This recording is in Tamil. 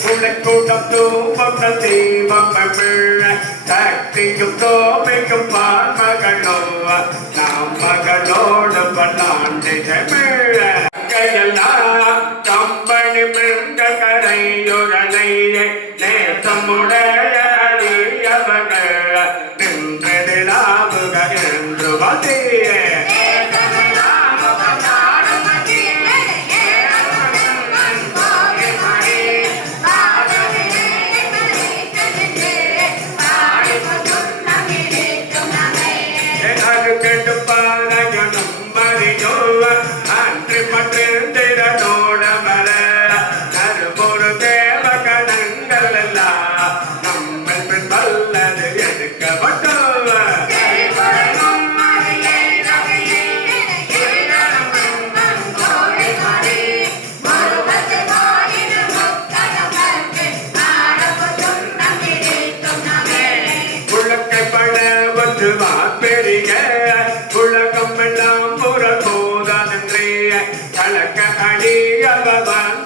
கூட்டம் தூவம் தெய்வம் பிள்ளை சக்தியும் தோமையும் பால் மகளோ நாம் மகளோடு பல்லாண்டு பிள்ளை கையெல்லாம் கம்பனி மிருந்த கரையுரணையே நேசமுடைய அடியவர்கள் நின்றதிலாவுக என்று வதியே பெரிய உலகம் எல்லாம் புற போதே கலக்க அடியவன்